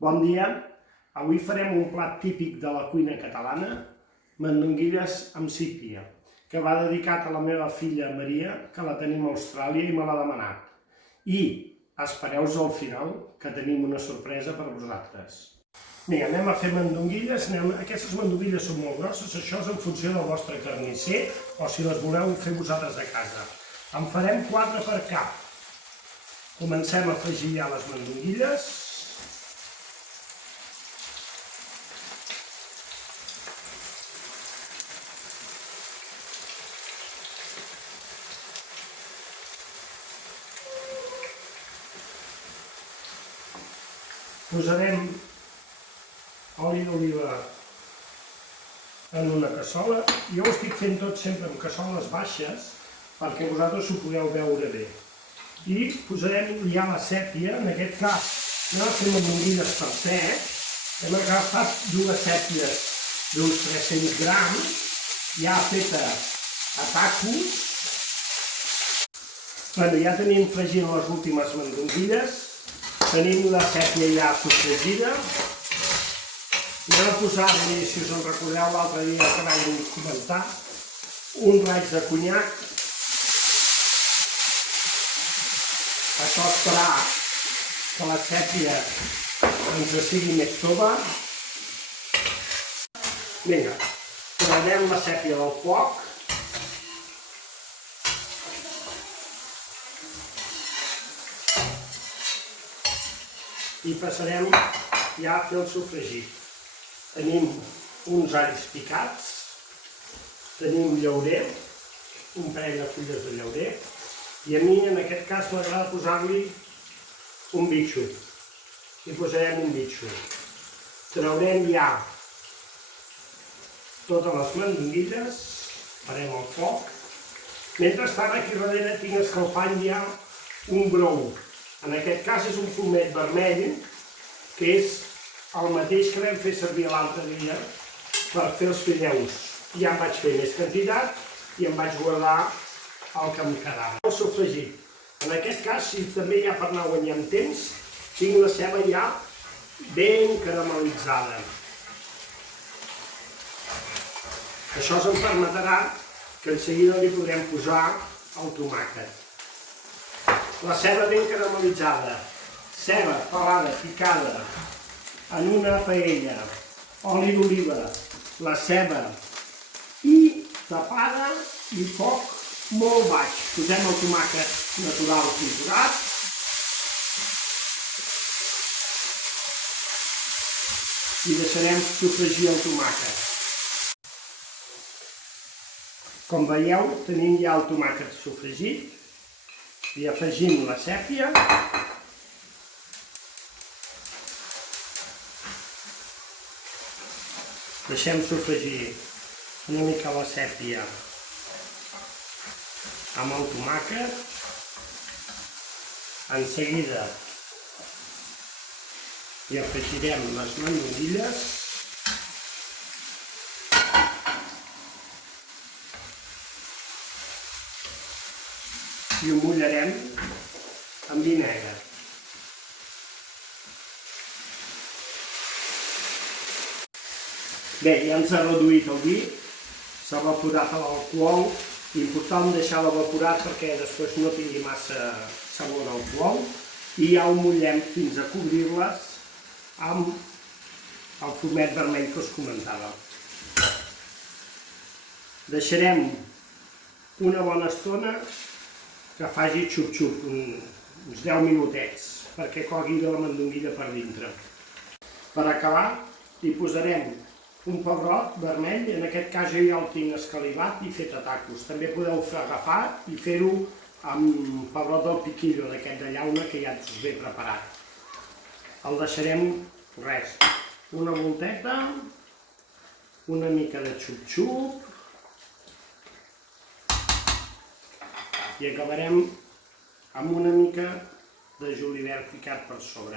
Bon dia, avui farem un plat típic de la cuina catalana, mandonguilles amb sípia, que va dedicat a la meva filla Maria, que la tenim a Austràlia i me l'ha demanat. I espereu-vos al final, que tenim una sorpresa per a vosaltres. Vinga, anem a fer mandonguilles. Aquestes mandonguilles són molt grosses, això és en funció del vostre carnisser, o si les voleu fer vosaltres a casa. En farem 4 per cap. Comencem a afegir ja les mandonguilles. Posarem oli d'oliva en una cassola. Jo ho estic fent tot sempre en cassoles baixes perquè vosaltres ho podeu veure bé. I posarem ja la sèpia, en aquest cas anem a fer mandonguilles per sec. Hem agafat 2 sèpies d'uns 300 grams, ja feta a tacos. Ja tenim fregint les últimes mandonguilles. Tenim la sèpia ja sofregida. Anem a posar-li, si us en recordeu l'altre dia que vaig comentar, un raig de conyac. Això farà que la sèpia ens sigui més tova. Vinga, traiem la sèpia del foc. I passarem ja a fer el sofregit. Tenim uns alls picats, tenim llaurer, un parell de fulles de llaurer, i a mi en aquest cas m'agrada posar-li un bitxo. I posarem un bitxo. Traurem ja totes les mandonguilles, farem el foc. Mentrestant aquí darrere tinc escalfant ja un brou. En aquest cas és un fumet vermell, que és el mateix que vam fer servir l'altre dia per fer els fideus. Ja en vaig fer més quantitat i em vaig guardar el que em quedava. El sofregit. En aquest cas, si també ja per anar guanyant temps, tinc la ceba ja ben caramelitzada. Això ens permetrà que en seguida li podrem posar el tomàquet. La ceba ben caramelitzada, ceba pelada, picada, en una paella, oli d'oliva, la ceba i tapada i foc molt baix. Posem el tomàquet natural triturat. I deixarem sofregir el tomàquet. Com veieu, tenim ja el tomàquet sofregit. I afegim la sèpia. Deixem sofregir una mica la sèpia amb el tomàquet. En seguida hi afegirem les mandonguilles. I ho mullarem amb vi negre. Bé, ja ens ha reduït el vi, s'ha evaporat l'alcohol, important deixar-lo evaporat perquè després no tingui massa sabor d'alcohol, i ja ho mullem fins a cobrir-les amb el fumet vermell que us comentava. Deixarem una bona estona que faci xup-xup, uns 10 minutets, perquè cogui la mandonguilla per dintre. Per acabar, hi posarem un pebrot vermell, en aquest cas jo ja el tinc escalivat i fet a tacos. També podeu agafar i fer-ho amb pebrot del piquillo, d'aquest de llauna que ja us ve preparat. El deixarem, res, una volteta, una mica de xup-xup, i acabarem amb una mica de julivert picat per sobre.